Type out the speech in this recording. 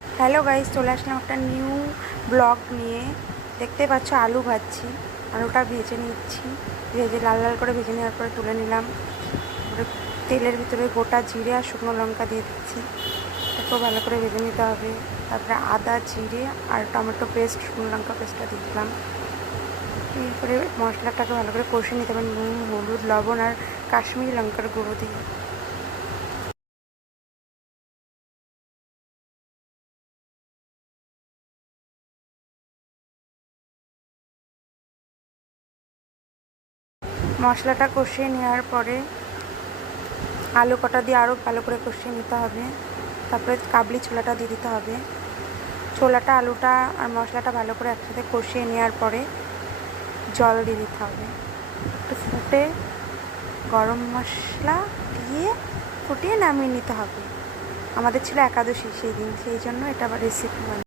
Hello guys, চলে আসলাম একটা new blog নিয়ে। দেখতে পাচ্ছ আলু ভাজছি, আলুটা ভেজে নিচ্ছি। ভেজে লাল লাল করে ভেজে নেওয়ার পরে তুলে নিলাম। তারপরে তেলের ভিতরে গোটা জিরে আর শুকনো লঙ্কা দিয়ে দিচ্ছি। তারপর ভালো করে ভেজে নিতে হবে। তারপরে আদা, জিরে আর টমেটো পেস্ট, শুকনো লঙ্কা পেস্টটা দিয়ে দিলাম। এরপরে মশলাটাকে ভালো করে কষে নিতে হবে নুন, হলুদ, লবণ আর কাশ্মীরি লঙ্কার গুঁড়ো দিয়ে। মশলাটা কষিয়ে নেওয়ার পরে আলু কটা দিয়ে আরও ভালো করে কষিয়ে নিতে হবে। তারপরে কাবলি ছোলাটা দিয়ে দিতে হবে। ছোলাটা, আলুটা আর মশলাটা ভালো করে একসাথে কষিয়ে নেওয়ার পরে জল দিয়ে দিতে হবে। একটু ফুটে গরম মশলা দিয়ে ফুটিয়ে নামিয়ে নিতে হবে। আমাদের ছিল একাদশী সেই দিন, সেই জন্য এটা আবার রেসিপি